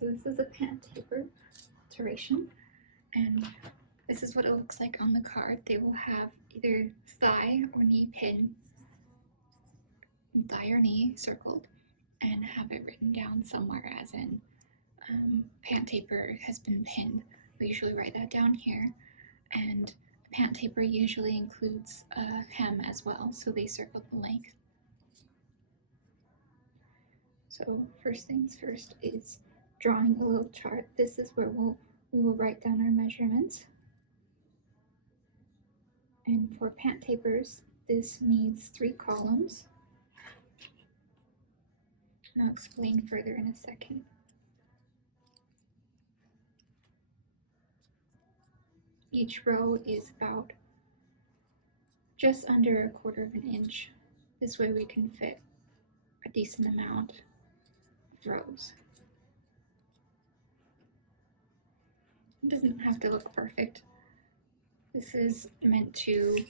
So this is a pant taper alteration, and this is what it looks like on the card. They will have either thigh or knee pin, thigh or knee circled, and have it written down somewhere as in pant taper has been pinned. We usually write that down here, and pant taper usually includes a hem as well, so they circle the length. So first things first is drawing a little chart. This is where we will write down our measurements. And for pant tapers, this needs 3 columns. And I'll explain further in a second. Each row is about just under 1/4 of an inch. This way we can fit a decent amount of rows. It doesn't have to look perfect. This is meant to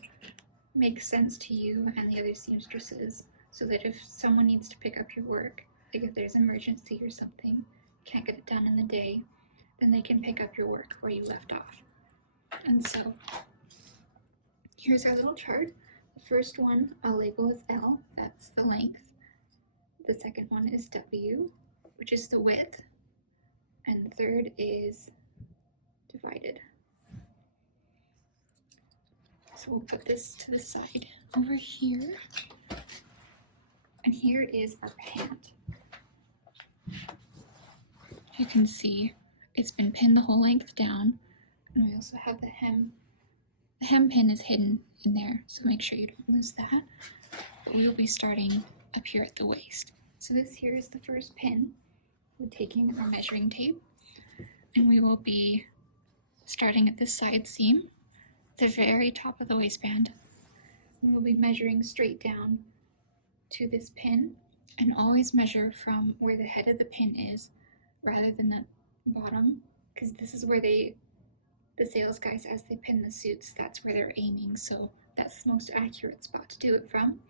make sense to you and the other seamstresses, so that if someone needs to pick up your work, like if there's an emergency or something, can't get it done in the day, then they can pick up your work where you left off. And so here's our little chart. The first one I'll label as L, that's the length. The second one is W, which is the width. And the third is divided. So we'll put this to the side over here. And here is our pant. You can see it's been pinned the whole length down. And we also have the hem. The hem pin is hidden in there, so make sure you don't lose that. But we'll be starting up here at the waist. So this here is the first pin. We're taking our measuring tape, and we will be starting at the side seam, the very top of the waistband. We will be measuring straight down to this pin, and always measure from where the head of the pin is rather than the bottom, because this is where the sales guys, as they pin the suits, that's where they're aiming, so that's the most accurate spot to do it from.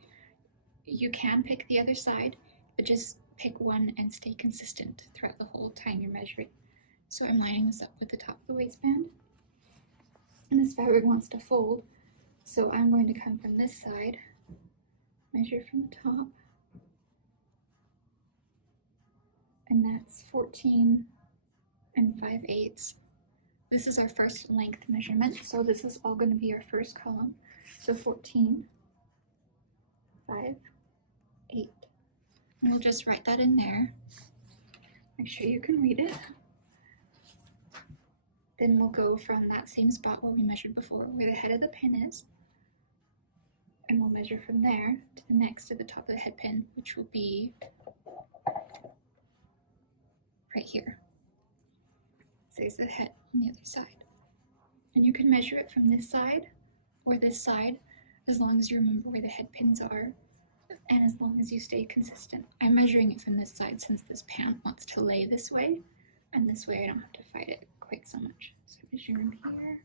You can pick the other side, but just pick one and stay consistent throughout the whole time you're measuring. So I'm lining this up with the top of the waistband, and this fabric wants to fold, so I'm going to come from this side, measure from the top, and that's 14 5/8. This is our first length measurement, so this is all going to be our first column. So 14 5/8. And we'll just write that in there. Make sure you can read it. Then we'll go from that same spot where we measured before, where the head of the pin is, and we'll measure from there to the next to the top of the head pin, which will be right here. So there's the head on the other side. And you can measure it from this side or this side, as long as you remember where the head pins are, and as long as you stay consistent. I'm measuring it from this side since this pant wants to lay this way, and this way I don't have to fight it quite so much. So measure from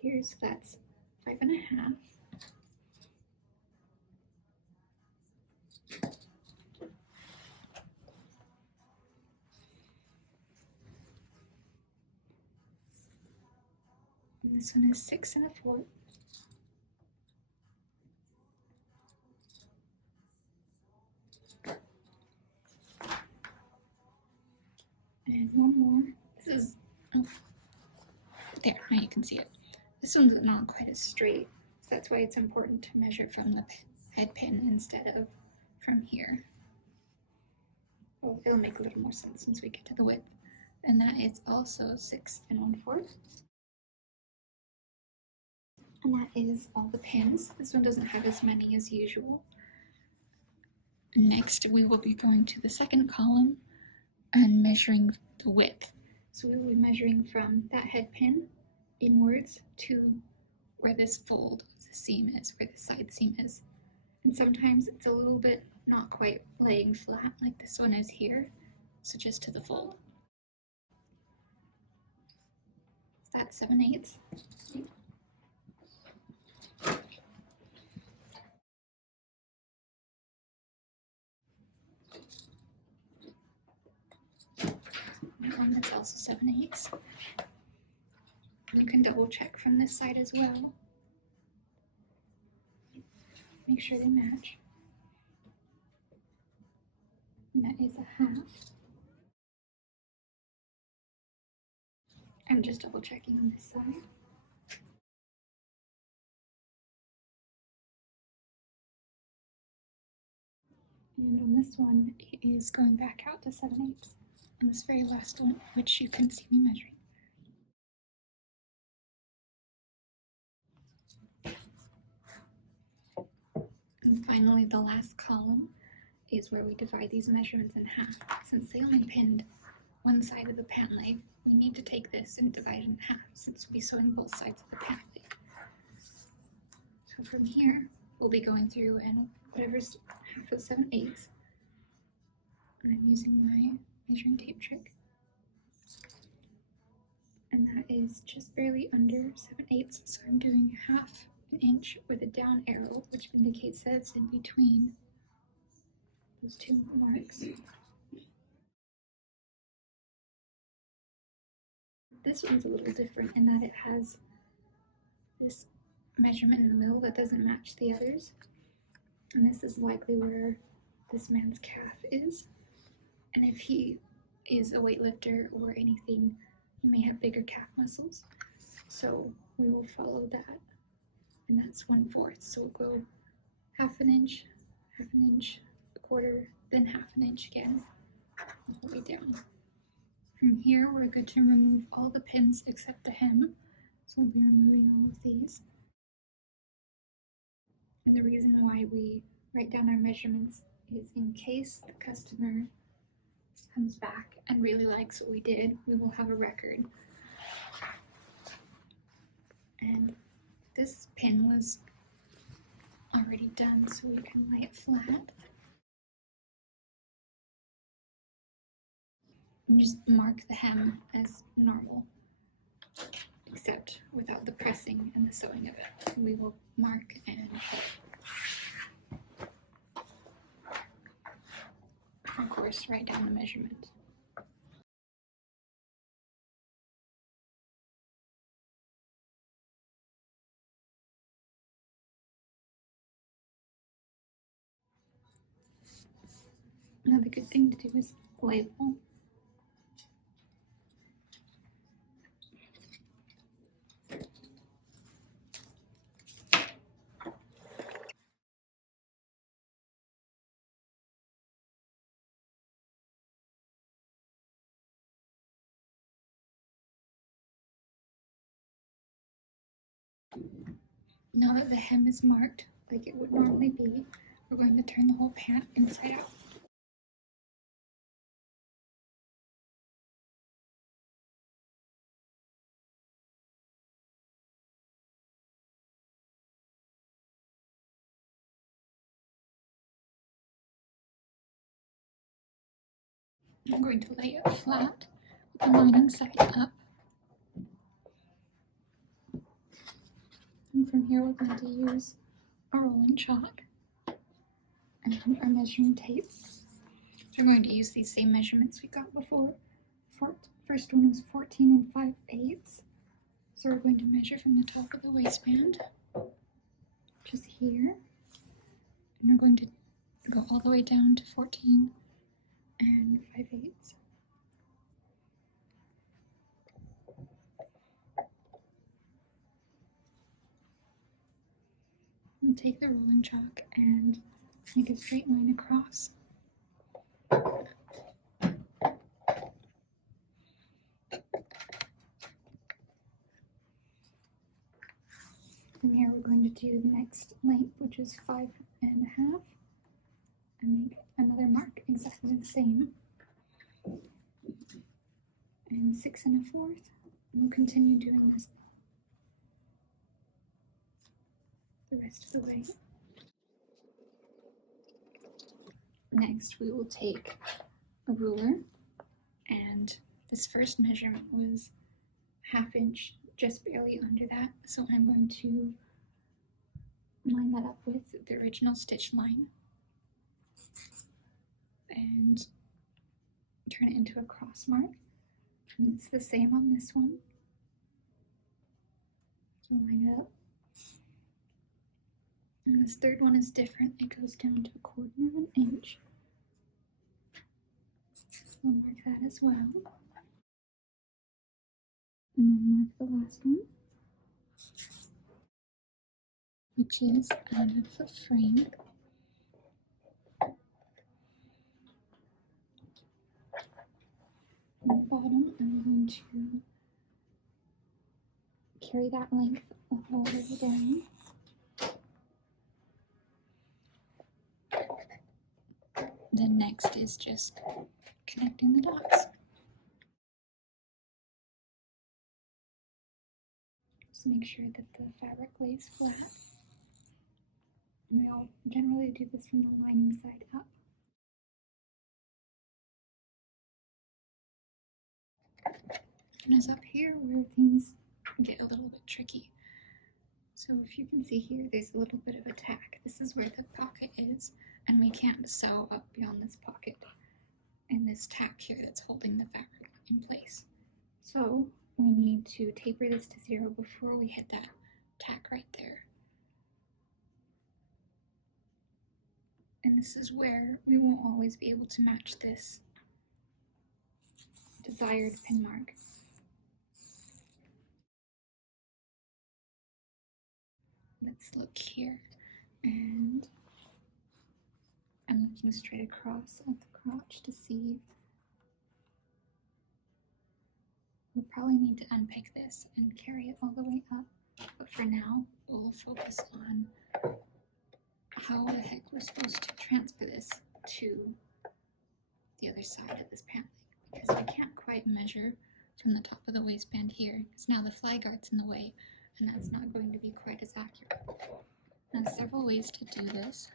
here, so that's 5.5. And this one is 6 1/4. And one more. This is, there, now you can see it. This one's not quite as straight, so that's why it's important to measure from the head pin instead of from here. Well, it'll make a little more sense once we get to the width. And that is also 6 1/4. And that is all the pins. This one doesn't have as many as usual. Next, we will be going to the second column and measuring the width. So we will be measuring from that head pin inwards to where this fold of the seam is, where the side seam is. And sometimes it's a little bit not quite laying flat like this one is here, so just to the fold. So that's 7/8. one that's also 7/8. You can double check from this side as well. Make sure they match. And that is a half. I'm just double checking on this side. And on this one, it is going back out to 7/8. On this very last one, which you can see me measuring. And finally, the last column is where we divide these measurements in half. Since they only pinned one side of the pant leg, we need to take this and divide it in half since we'll be sewing both sides of the pant leg. So from here, we'll be going through and whatever's half of 7/8, and I'm using my measuring tape trick. And that is just barely under 7/8, so I'm doing half an inch with a down arrow, which indicates that it's in between those two marks. This one's a little different in that it has this measurement in the middle that doesn't match the others. And this is likely where this man's calf is. And if he is a weightlifter or anything, he may have bigger calf muscles. So we will follow that. And that's 1/4. So we'll go half an inch, a quarter, then half an inch again, all the way down. From here, we're good to remove all the pins except the hem. So we'll be removing all of these. And the reason why we write down our measurements is in case the customer comes back and really likes what we did, we will have a record. And this pin was already done, so we can lay it flat. And just mark the hem as normal, except without the pressing and the sewing of it. We will mark and of course write down the measurement. Another good thing to do is label. Now that the hem is marked like it would normally be, we're going to turn the whole pant inside out. I'm going to lay it flat with the lining side up. And from here, we're going to use our rolling chalk and our measuring tape. So we're going to use these same measurements we got before. First one was 14 5/8. So we're going to measure from the top of the waistband, just here. And we're going to go all the way down to 14 5/8. And take the rolling chalk and make a straight line across. From here, we're going to do the next length, which is 5 1/2, and make another mark exactly the same, and 6 1/4. And we'll continue doing this the rest of the way. Next, we will take a ruler, and this first measurement was 1/2 inch, just barely under that. So I'm going to line that up with the original stitch line and turn it into a cross mark. And it's the same on this one. So line it up. And this third one is different. It goes down to 1/4 of an inch. We'll mark that as well. And then mark the last one, which is a foot frame. On the bottom, I'm going to carry that length all the way down. Then next is just connecting the dots. Just make sure that the fabric lays flat. And I'll generally do this from the lining side up. And it's up here where things get a little bit tricky. So if you can see here, there's a little bit of a tack. This is where the pocket is, and we can't sew up beyond this pocket and this tack here that's holding the fabric in place. So we need to taper this to 0 before we hit that tack right there. And this is where we won't always be able to match this desired pin mark. Let's look here, and I'm looking straight across at the crotch to see. We'll probably need to unpick this and carry it all the way up, but for now we'll focus on how the heck we're supposed to transfer this to the other side of this pant leg, because we can't quite measure from the top of the waistband here, because now the fly guard's in the way, and that's not going to be quite as accurate. Now, several ways to do this.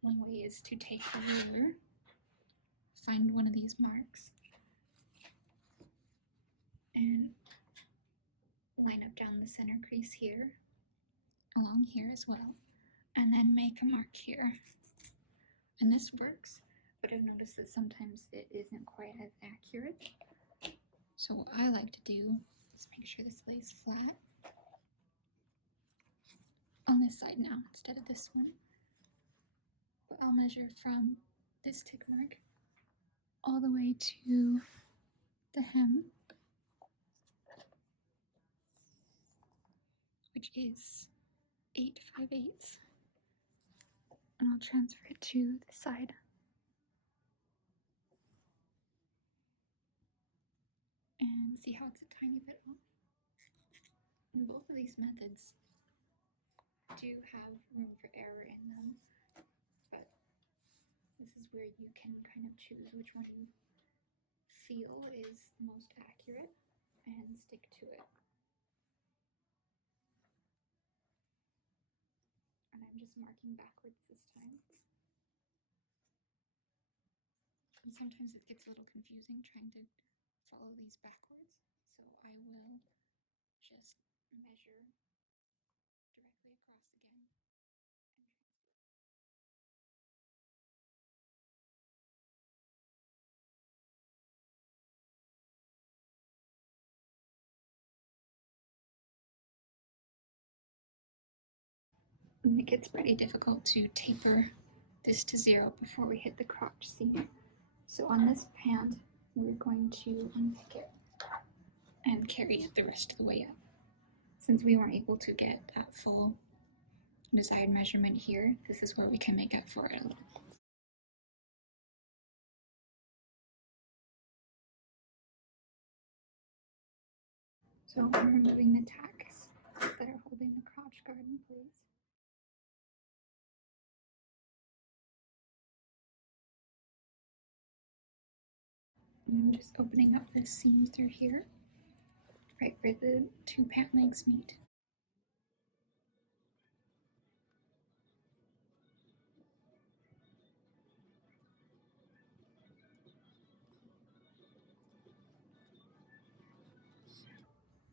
One way is to take a ruler, find one of these marks, and line up down the center crease here, along here as well, and then make a mark here. And this works, but I've noticed that sometimes it isn't quite as accurate. So what I like to do is make sure this lays flat on this side now instead of this one. But I'll measure from this tick mark all the way to the hem, which is 8 5/8, and I'll transfer it to the side. And see how it's a tiny bit off. And both of these methods do have room for error in them, but this is where you can kind of choose which one you feel is most accurate and stick to it. And I'm just marking backwards this time. And sometimes it gets a little confusing trying to follow these backwards, so I will just measure directly across again and transfer. And it gets pretty difficult to taper this to 0 before we hit the crotch seam. So on this pant, we're going to unpick it and carry it the rest of the way up. Since we weren't able to get that full desired measurement here, this is where we can make up for it a little. So I'm removing the tacks that are holding the crotch guard in place. And I'm just opening up this seam through here, right where the two pant legs meet.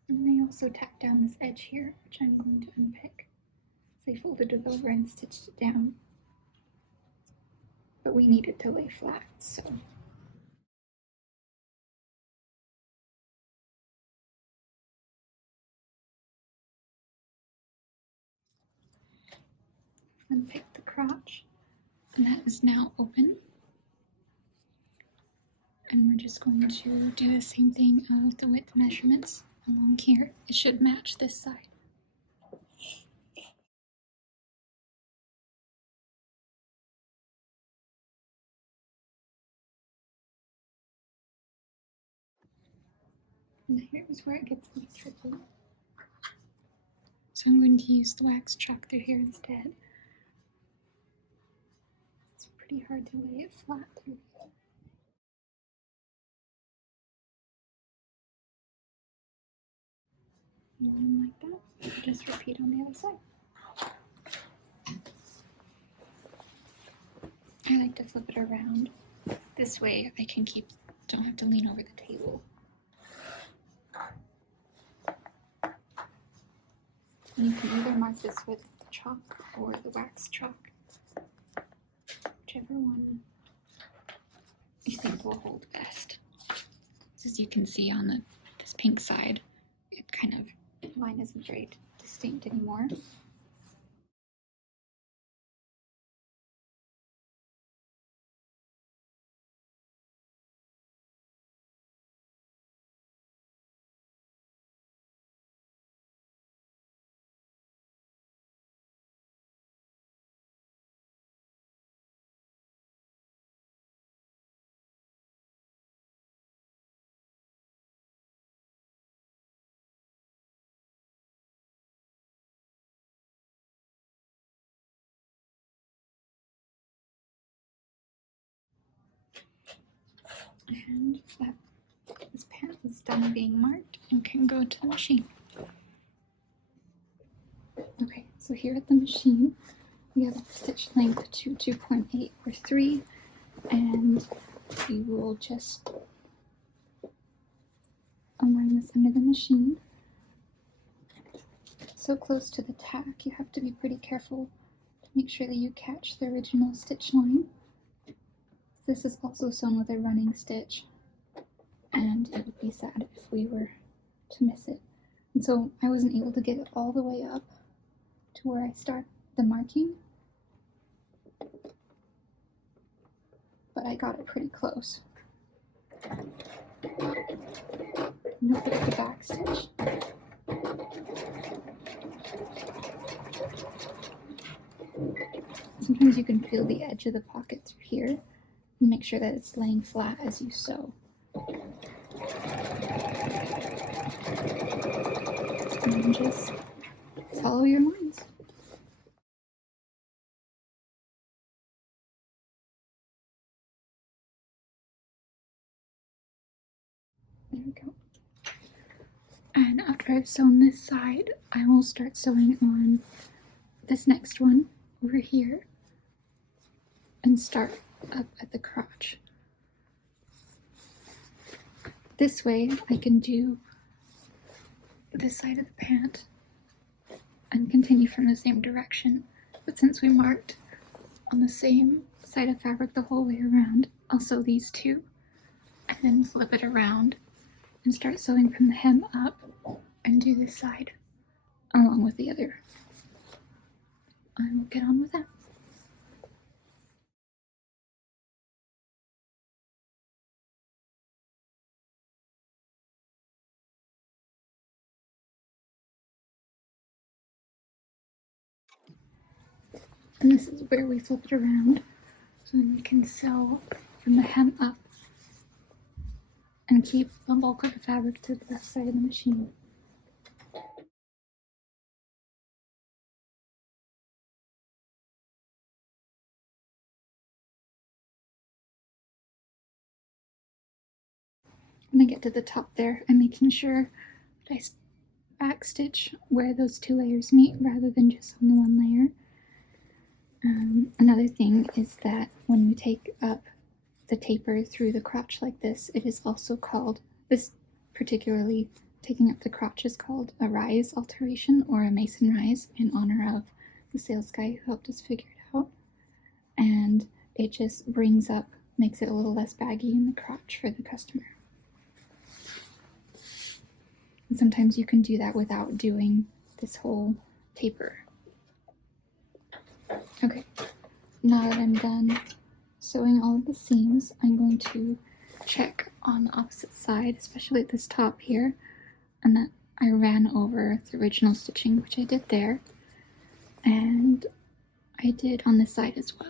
And they also tack down this edge here, which I'm going to unpick. So they folded it over and stitched it down. but we need it to lay flat, so. Unpick the crotch, and that is now open. And we're just going to do the same thing with the width measurements along here. It should match this side. And here's where it gets a little tricky. So I'm going to use the wax chalk through here instead. It's pretty hard to lay it flat through here. And like that. Just repeat on the other side. I like to flip it around. This way I can don't have to lean over the table. And you can either mark this with chalk or the wax chalk. Whichever one you think will hold best. As you can see on this pink side, the line isn't very distinct anymore. And this pant is done being marked and can go to the machine. Okay, so here at the machine, we have a stitch length to 2.8 or 3, and we will just align this under the machine. So close to the tack, you have to be pretty careful to make sure that you catch the original stitch line. This is also sewn with a running stitch, and it would be sad if we were to miss it. And so I wasn't able to get it all the way up to where I start the marking, but I got it pretty close. Don't forget the back stitch. Sometimes you can feel the edge of the pocket through here and make sure that it's laying flat as you sew. And then just follow your lines. There we go. And after I've sewn this side, I will start sewing on this next one over here and start up at the crotch. This way I can do this side of the pant and continue from the same direction, but since we marked on the same side of fabric the whole way around, I'll sew these two and then flip it around and start sewing from the hem up and do this side along with the other. I will get on with that. And this is where we flip it around, so then we can sew from the hem up and keep the bulk of the fabric to the left side of the machine. When I get to the top there, I'm making sure that I back stitch where those two layers meet rather than just on the one layer. Another thing is that when we take up the taper through the crotch like this, it is also called, this particularly taking up the crotch is called a rise alteration or a mason rise in honor of the sales guy who helped us figure it out. And it just brings up, makes it a little less baggy in the crotch for the customer. And sometimes you can do that without doing this whole taper. Okay, now that I'm done sewing all of the seams, I'm going to check on the opposite side, especially at this top here, and that I ran over the original stitching, which I did there, and I did on this side as well.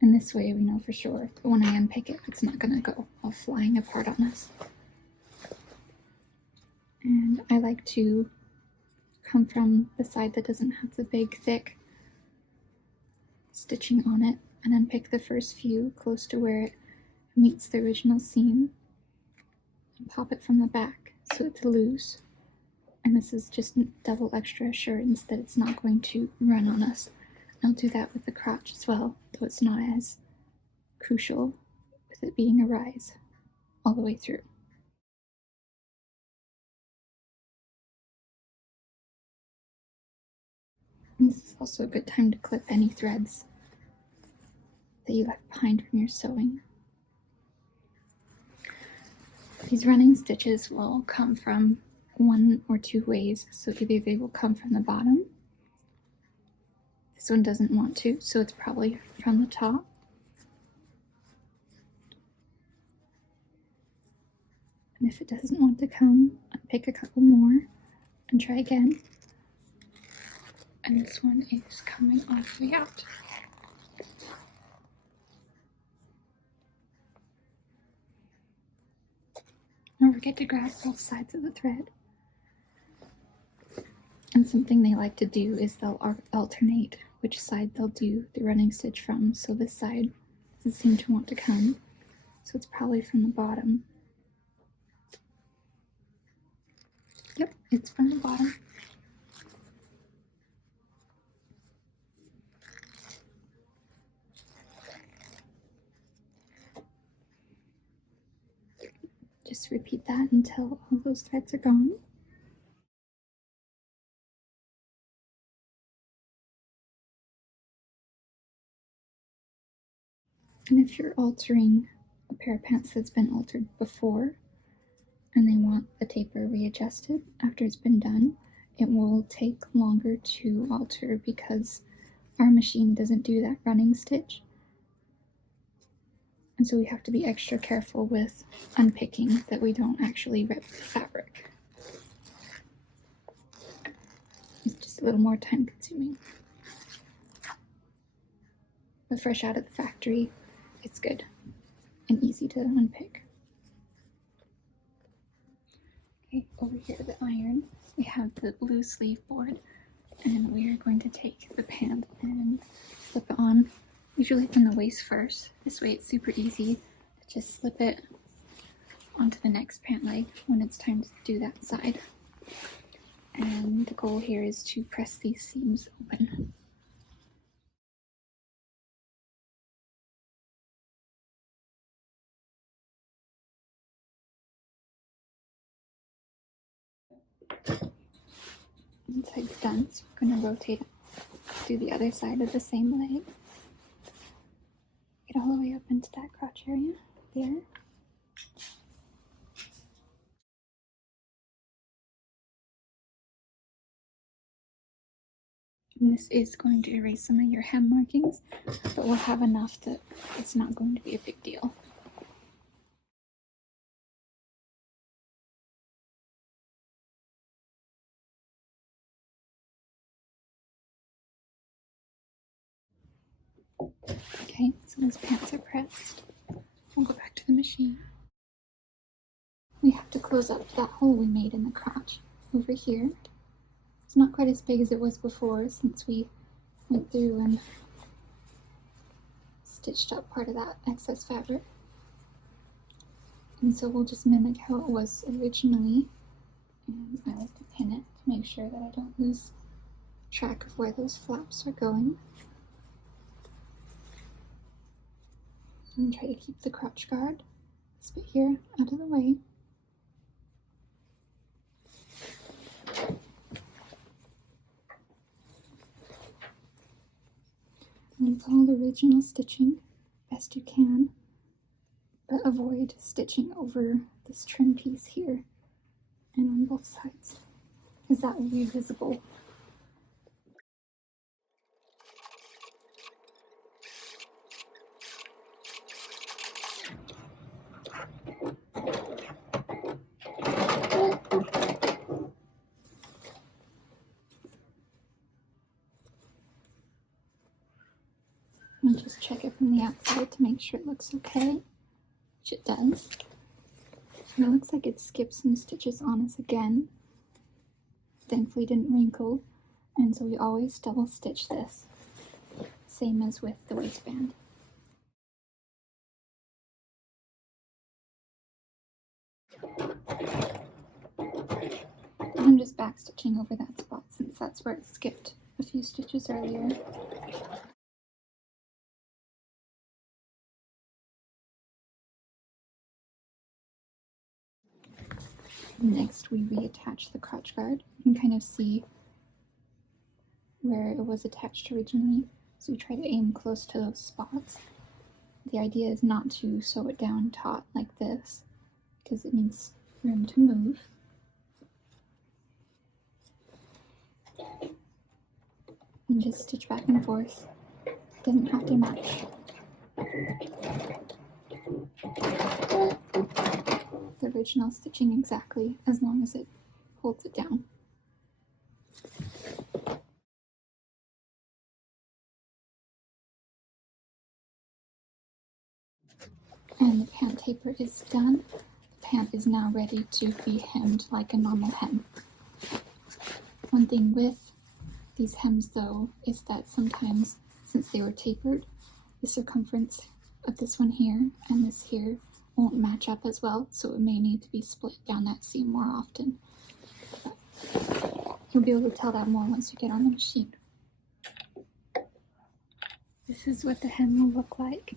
And this way we know for sure that when I unpick it, it's not gonna go all flying apart on us. And I like to come from the side that doesn't have the big, thick stitching on it, and unpick the first few close to where it meets the original seam, and pop it from the back so it's loose. And this is just double extra assurance that it's not going to run on us. I'll do that with the crotch as well, though it's not as crucial with it being a rise all the way through. And this is also a good time to clip any threads that you left behind from your sewing. These running stitches will come from one or two ways, so either they will come from the bottom. This one doesn't want to, so it's probably from the top. And if it doesn't want to come, unpick a couple more and try again. And this one is coming all the way out. Don't forget to grab both sides of the thread. And something they like to do is they'll alternate which side they'll do the running stitch from. So this side doesn't seem to want to come, so it's probably from the bottom. Yep, it's from the bottom. Just repeat that until all those threads are gone. And if you're altering a pair of pants that's been altered before and they want the taper readjusted after it's been done, it will take longer to alter because our machine doesn't do that running stitch. And so we have to be extra careful with unpicking that we don't actually rip the fabric. It's just a little more time consuming. But fresh out of the factory, it's good and easy to unpick. Okay, over here at the iron, we have the blue sleeve board, and we are going to take the pant and slip it on, usually from the waist first. This way it's super easy to just slip it onto the next pant leg when it's time to do that side. And the goal here is to press these seams open. One side's done, so we're going to rotate it, do the other side of the same leg. Get all the way up into that crotch area there. And this is going to erase some of your hem markings, but we'll have enough that it's not going to be a big deal. Okay, so those pants are pressed. We'll go back to the machine. We have to close up that hole we made in the crotch over here. It's not quite as big as it was before since we went through and stitched up part of that excess fabric. And so we'll just mimic how it was originally. And I like to pin it to make sure that I don't lose track of where those flaps are going. And try to keep the crotch guard, this bit here, out of the way. And follow the original stitching best you can, but avoid stitching over this trim piece here and on both sides, because that will be visible. And just check it from the outside to make sure it looks okay, which it does. And it looks like it skipped some stitches on us again. Thankfully it didn't wrinkle, and so we always double stitch this, same as with the waistband. I'm just back stitching over that spot since that's where it skipped a few stitches earlier. Next, we reattach the crotch guard. You can kind of see where it was attached originally, so we try to aim close to those spots. The idea is not to sew it down taut like this, because it needs room to move. And just stitch back and forth. It doesn't have to match. The original stitching exactly, as long as it holds it down. And the pant taper is done. The pant is now ready to be hemmed like a normal hem. One thing with these hems though is that sometimes, since they were tapered, the circumference of this one here and this here won't match up as well, so it may need to be split down that seam more often. But you'll be able to tell that more once you get on the machine. This is what the hem will look like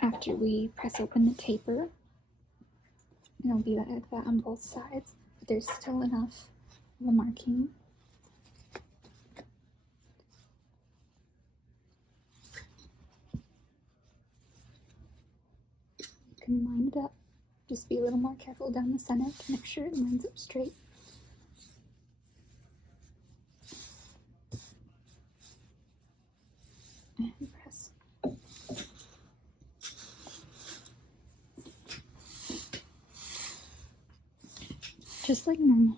after we press open the taper. It'll be like that on both sides, but there's still enough of a marking. You can line it up. Just be a little more careful down the center to make sure it lines up straight. And press. Just like normal.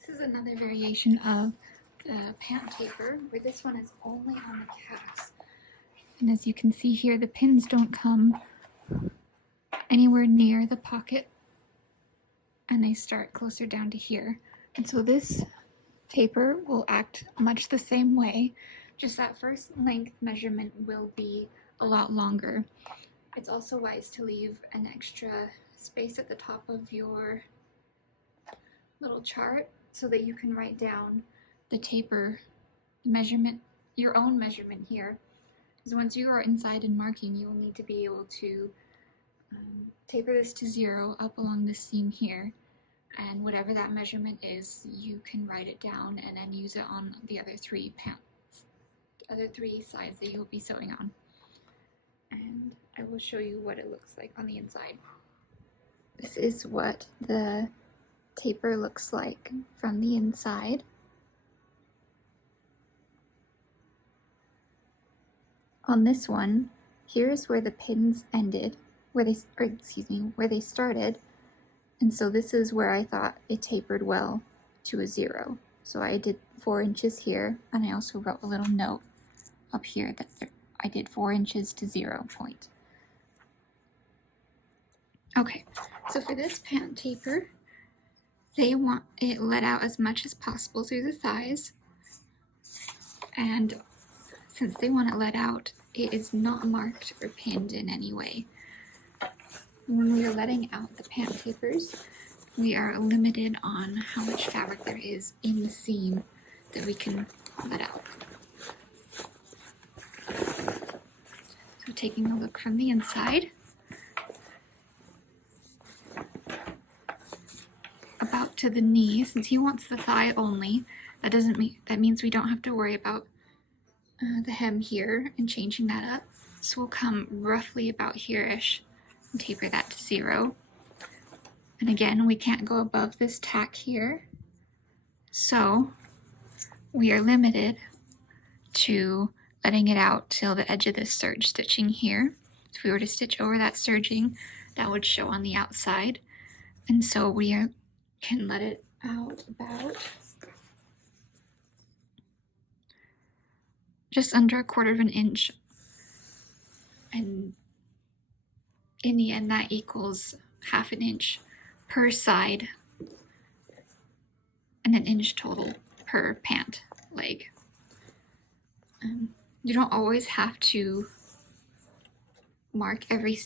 This is another variation of the pant taper, where this one is only on the calves. And as you can see here, the pins don't come anywhere near the pocket, and they start closer down to here. And so this taper will act much the same way, just that first length measurement will be a lot longer. It's also wise to leave an extra space at the top of your little chart so that you can write down the taper measurement, your own measurement here. Because once you are inside and marking, you will need to be able to taper this to 0 up along this seam here, and whatever that measurement is, you can write it down and then use it on the other three sides that you'll be sewing on. And I will show you what it looks like on the inside. This is what the taper looks like from the inside. On this one, here's where the pins ended, where they started. And so this is where I thought it tapered well to a 0. So I did 4 inches here, and I also wrote a little note up here that I did 4 inches to 0 point. Okay, so for this pant taper, they want it let out as much as possible through the thighs. And since they want it let out, it is not marked or pinned in any way. When we are letting out the pant tapers, we are limited on how much fabric there is in the seam that we can let out. So taking a look from the inside, to the knee, since he wants the thigh only, that means we don't have to worry about the hem here and changing that up. So we'll come roughly about here-ish and taper that to 0. And again, we can't go above this tack here. So we are limited to letting it out till the edge of this serge stitching here. If we were to stitch over that serging, that would show on the outside. And so we can let it out about just under 1/4 of an inch. And in the end, that equals 1/2 an inch per side and an inch total per pant leg. You don't always have to mark every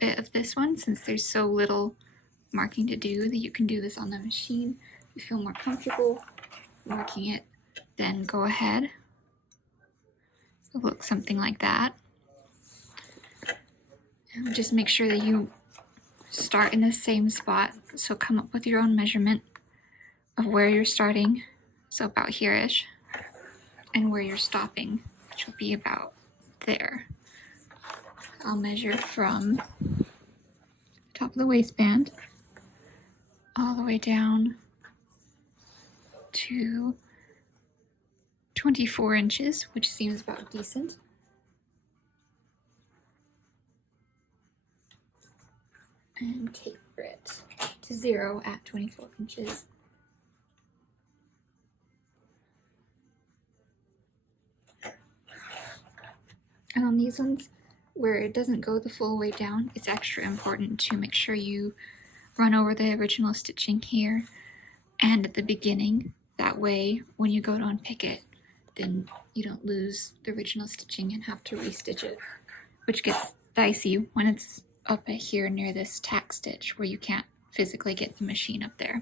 bit of this one, since there's so little marking to do that you can do this on the machine. If you feel more comfortable marking it, then go ahead. It'll look something like that. And just make sure that you start in the same spot. So come up with your own measurement of where you're starting, so about here-ish, and where you're stopping, which will be about there. I'll measure from the top of the waistband all the way down to 24 inches, which seems about decent. And taper it to 0 at 24 inches. And on these ones, where it doesn't go the full way down, it's extra important to make sure you run over the original stitching here and at the beginning. That way, when you go to unpick it, then you don't lose the original stitching and have to restitch it, which gets dicey when it's up here near this tack stitch where you can't physically get the machine up there.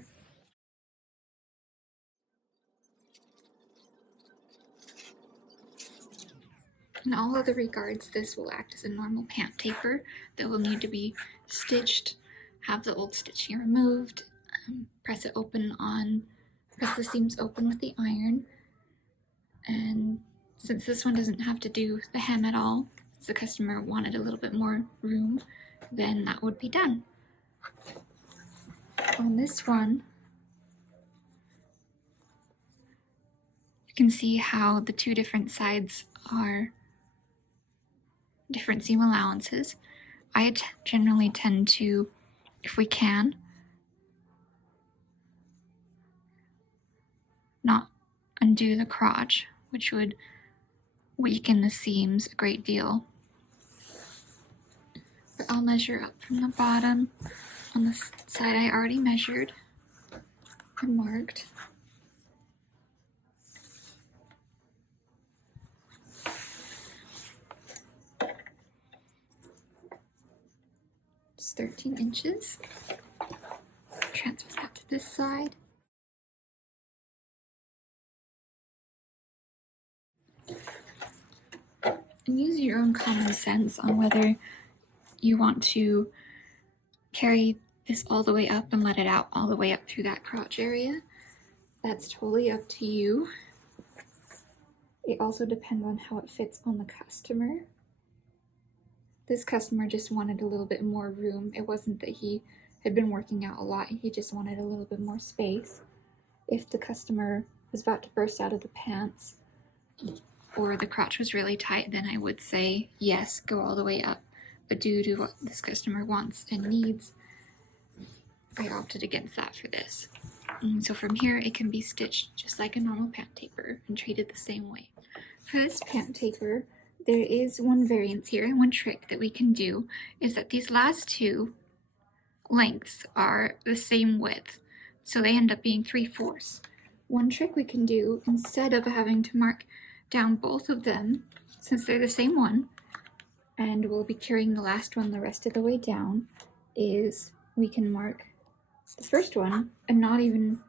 In all other regards, this will act as a normal pant taper that will need to be stitched, have the old stitching removed, press the seams open with the iron. And since this one doesn't have to do the hem at all, if the customer wanted a little bit more room, then that would be done. On this one, you can see how the two different sides are different seam allowances. I generally tend to, if we can, not undo the crotch, which would weaken the seams a great deal. But I'll measure up from the bottom on the side I already measured and marked. It's 13 inches. Transfer that to this side. And use your own common sense on whether you want to carry this all the way up and let it out all the way up through that crotch area. That's totally up to you. It also depends on how it fits on the customer. This customer just wanted a little bit more room. It wasn't that he had been working out a lot, he just wanted a little bit more space. If the customer was about to burst out of the pants or the crotch was really tight, then I would say yes, go all the way up. But due to what this customer wants and needs, I opted against that for this. So from here, it can be stitched just like a normal pant taper and treated the same way. For this pant taper, there is one variance here, and one trick that we can do is that these last two lengths are the same width, so they end up being 3/4. One trick we can do, instead of having to mark down both of them, since they're the same one, and we'll be carrying the last one the rest of the way down, is we can mark the first one and not even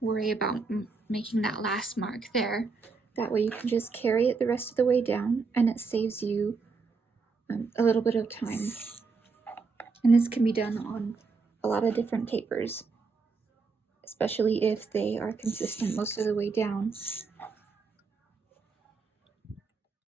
worry about making that last mark there. That way you can just carry it the rest of the way down, and it saves you a little bit of time. And this can be done on a lot of different tapers. especially if they are consistent most of the way down.